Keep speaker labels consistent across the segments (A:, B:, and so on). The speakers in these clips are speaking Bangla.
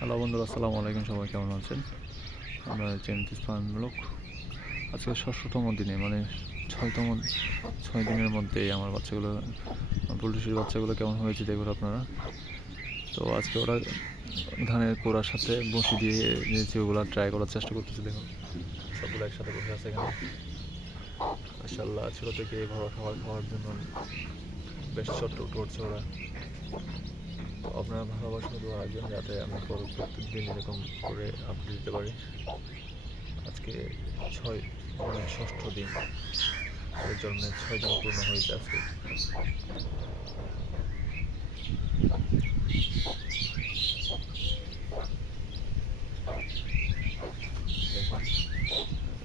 A: হ্যালো বন্ধুরা, আসসালামু আলাইকুম, সবাই কেমন আছেন? আমরা চ্যানেলটি স্পানমূলক আজকে ষষ্ঠতম দিনে মানে ছয়তম, ছয় দিনের মধ্যেই আমার বাচ্চাগুলো পোলট্রির বাচ্চাগুলো কেমন হয়েছে দেখুন আপনারা। তো আজকে ওরা ধানের কোড়ার সাথে বসি দিয়ে দিয়েছি, ওগুলো ট্রাই করার চেষ্টা করতেছে, দেখুন। সবগুলো একসাথে বসে আছে এখানে। মাশাল্লাহ ছোটো থেকে ঘরোয়া খাবার খাওয়ার জন্য বেশ ছোট্ট করছে ওরা। আপনারা ভালোবাসা দোয়া রাখবেন যাতে আমি পরে প্রত্যেক দিন এরকম করে আপডেট দিতে পারি। আজকে ছয় মানে ষষ্ঠ দিন। এর জন্য ছয় দিন পূর্ণ হয়েছে আজকে।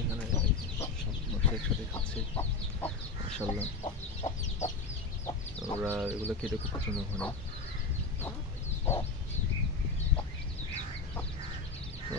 A: এখানে সব একসাথে খাচ্ছে মাসাল্লাহ ওরা এগুলো খেতে খুব পছন্দ করে।